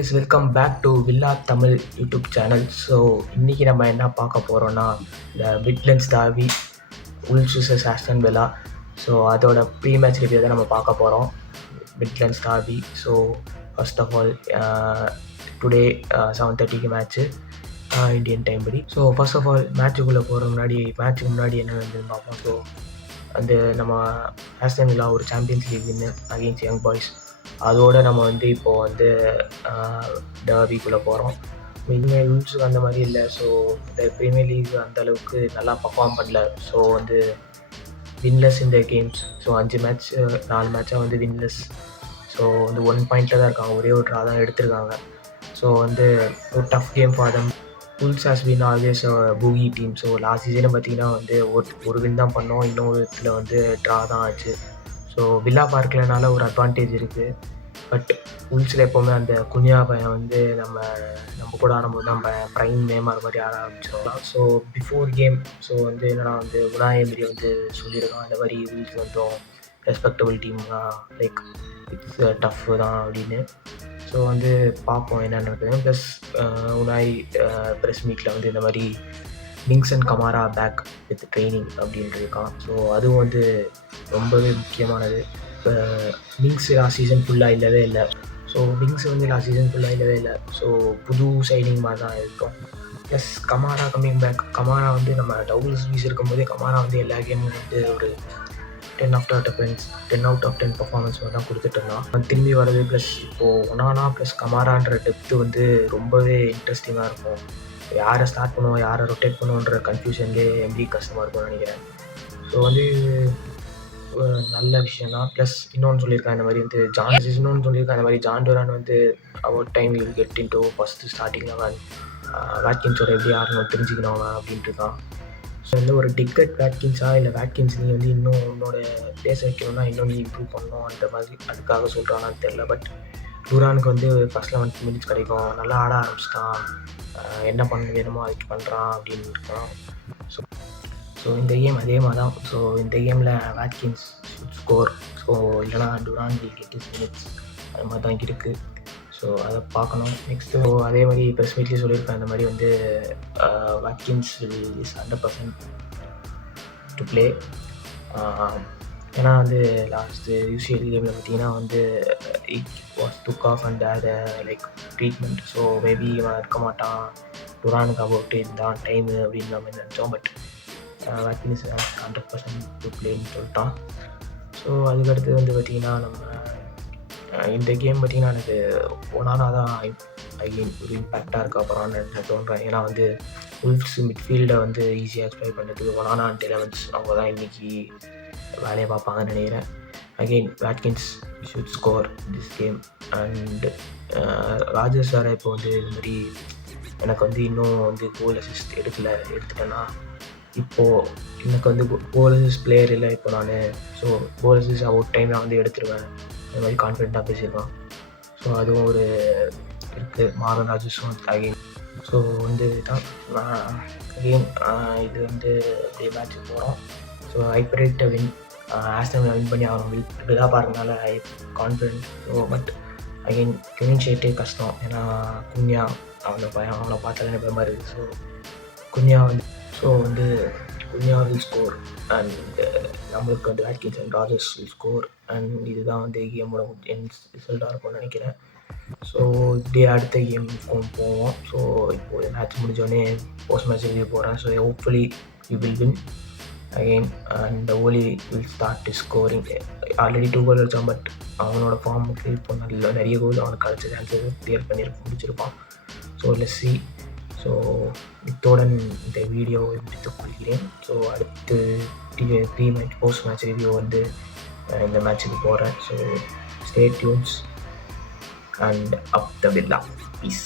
Guys, welcome back to Villa Tamil YouTube channel. So இன்றைக்கி நம்ம என்ன பார்க்க போகிறோன்னா, இந்த Midlands derby Wolves vs Aston Villa. So அதோட ப்ரீ மேட்ச் ரிவ்யூ தான் நம்ம பார்க்க போகிறோம். Midlands derby. So first of all today 7:30க்கு மேட்ச்சு இந்தியன் டைம் படி. ஸோ ஃபர்ஸ்ட் ஆஃப் ஆல் மேட்ச்சுக்கு முன்னாடி என்ன நடந்ததுன்னு பார்ப்போம். ஸோ அந்த நம்ம ஆஸ்டன் வில்லா ஒரு Champions League win against Young Boys. அதோடு நம்ம இப்போது டர்பிக்குள்ளே போகிறோம். இனிமேல் ரூல்ஸுக்கு அந்த மாதிரி இல்லை. ஸோ இந்த ப்ரீமியர் லீக் அந்தளவுக்கு நல்லா பர்ஃபார்ம் பண்ணல. ஸோ வின்லெஸ் இந்த கேம்ஸ். ஸோ 5 மேட்ச் 4 மேட்சாக வின்லெஸ். ஸோ 1 பாயிண்டில் தான் இருக்காங்க. ஒரே ஒரு ட்ரா தான் எடுத்திருக்காங்க. ஸோ ஒரு tough game for them. Wolves has been always a boogie team. So last சீசனை பார்த்தீங்கன்னா ஒரு வின் தான் பண்ணோம். இன்னொரு இதில் ட்ரா தான் ஆச்சு. ஸோ வில்லா பார்க்கலனால ஒரு அட்வான்டேஜ் இருக்குது. பட் உல்ஸில் எப்போவுமே அந்த குனியா பையன் நம்ம கூட ஆடும்போது நம்ம ப்ரைம் நேமார் மாதிரி ஆட ஆரம்பிச்சிடலாம். ஸோ பிஃபோர் கேம் என்னன்னா உனாய் எமரி சொல்லியிருக்கான், இந்த மாதிரி உல்ஸ் ரெஸ்பெக்டபுள் டீம் தான், லைக் இட்ஸ் டஃப் தான் அப்படின்னு. ஸோ பார்ப்போம் என்ன நடக்குதுன்னு. ப்ளஸ் உனாய் ப்ரெஸ் மீட்டில் இந்த மாதிரி Mings and Kamara back with training அப்படின்ட்டு இருக்கான். ஸோ அதுவும் ரொம்பவே முக்கியமானது. இப்போ மிங்ஸ் லாஸ்ட் சீசன் ஃபுல்லாக இல்லவே இல்லை. ஸோ மிங்ஸ் லாஸ்ட் சீசன் ஃபுல்லாக இல்லவே இல்லை. ஸோ புது சைனிங் மாதிரி தான் இருக்கும். Plus Kamara coming back. Kamara நம்ம டபுள்ஸ் வீஸ் இருக்கும்போதே கமாரா எல்லா கேமும் ஒரு 10 out of 10 பர்ஃபார்மன்ஸ் தான் கொடுத்துட்டு இருந்தான். திரும்பி வரது. ப்ளஸ் இப்போது ஒனானா ப்ளஸ் கமாரான்ற டெப்த்து ரொம்பவே இன்ட்ரெஸ்டிங்காக இருக்கும். யாரை ஸ்டார்ட் பண்ணுவோம், யாரை ரொட்டேட் பண்ணுவோன்ற கன்ஃபியூஷன்லேயே எம்பி கஷ்டமாக இருக்கும்னு நினைக்கிறேன். ஸோ நல்ல விஷயம் தான். ப்ளஸ் இன்னொன்று சொல்லியிருக்காங்க, இந்த மாதிரி John Duran about time will get into first ஸ்டார்டிங்கில் வேட்கின்ஸோட எப்படி ஆடணும் தெரிஞ்சுக்கணும் அப்படின்ட்டு இருக்கான். ஸோ ஒரு டிக்கெட் வேட்கின்ஸா இல்லை வேட்கின்ஸ் நீ இன்னும் உன்னோட பேச வைக்கணும்னா இன்னும் நீ இம்ப்ரூவ் பண்ணணும் அந்த மாதிரி அதுக்காக சொல்கிறானான்னு தெரில. பட் டூரானுக்கு ஃபஸ்ட் 11 மினிட்ஸ் கிடைக்கும், நல்லா ஆட ஆரம்பிச்சிட்டான், என்ன பண்ண வேணுமோ அதுக்கு பண்ணுறான் அப்படின்னு இருக்கான். ஸோ இந்த கேம் அதே மாதிரி தான். ஸோ இந்த கேமில் வேட்கின்ஸ் ஷுட் ஸ்கோர். ஸோ இல்லைனா டூரான் வில் கெட் ஹிஸ் மினிட்ஸ். அது மாதிரி தான் இருக்குது. ஸோ அதை பார்க்கணும். நெக்ஸ்ட்டு அதே மாதிரி ப்ரெஸ் மீட்லேயே சொல்லியிருக்கேன், இந்த மாதிரி வேட்கின்ஸ் இஸ் 100% டு ப்ளே. ஏன்னா லாஸ்ட்டு யூசிஎல் கேமில் பார்த்தீங்கன்னா it was took off and had like treatment. So maybe இவன் இருக்க மாட்டான், டூரானுக்கு அபவுட் இதுதான் டைமு அப்படின்னு நம்ம நினச்சோம். பட் வேட்கின்ஸ் 100% டு ப்ளேன்னு சொல்லிட்டான். ஸோ அதுக்கடுத்து பார்த்திங்கன்னா இந்த கேம் பார்த்திங்கன்னா எனக்கு ஒனானா தான் அகெயின் ஒரு இம்பேக்டாக இருக்க அப்புறம் நான் தோன்றேன். ஏன்னா உல்ஃப்ஸ் மிட்ஃபீல்டை ஈஸியாக எக்ஸ்ப்ளை பண்ணுறதுக்கு ஒனானா அண்ட் 11 அவங்க தான் இன்றைக்கி வேலையை பார்ப்பாங்கன்னு நினைக்கிறேன். Again Watkins should score this game. And Rajesh சாரை இப்போ இது மாதிரி எனக்கு இன்னும் கோல் அசிஸ்ட் எடுத்துட்டேன்னா இப்போது எனக்கு கோல் அசிஸ்ட் பிளேயர் இல்லை இப்போ நான். ஸோ கோல் அசிஸ்ட் அவுட் டைம் நான் எடுத்துருவேன், இந்த மாதிரி கான்ஃபிடென்ட்டாக பேசியிருக்கான். ஸோ அதுவும் ஒரு இருக்குது. மாரன் ராஜேஷும் அகெயின். ஸோ தான் அகெயின் இது டே மேட்ச்சுக்கு போகிறோம். So I predict win. Aston win பண்ணி அவன் விழா பாருங்கனால I confident. So but again clean ஷீட்டே கஷ்டம். ஏன்னா குன்யா அவனை பார்த்தாலே எனக்கு பயமாக இருக்குது. So Cunha Cunha will score and நம்மளுக்கு Watkins and Rogers will score. And இதுதான் கேமோட ரிசல்ட்டாக இருக்கும்னு நினைக்கிறேன். ஸோ இப்படியே அடுத்த கேமுக்கும் போவோம். ஸோ இப்போது மேட்ச் முடிஞ்சோடனே போஸ்ட் மேட்ச் ரிவ்யூ போகிறேன். So hopefully we will win again and Ollie will start scoring. Already 2 goal அடித்தான். பட் அவனோட ஃபார்முக்கு இப்போ நிறைய கோல் அவனுக்கு கிடைச்ச சான்சஸ் கிளியர் முடிச்சிருப்பான். So let's see. ஸோ இத்துடன் இந்த வீடியோ முடித்துக் கொள்கிறேன். ஸோ அடுத்து pre match post match review இந்த மேட்ச்சுக்கு போகிறேன். So stay tunes and up the Villa. Piece.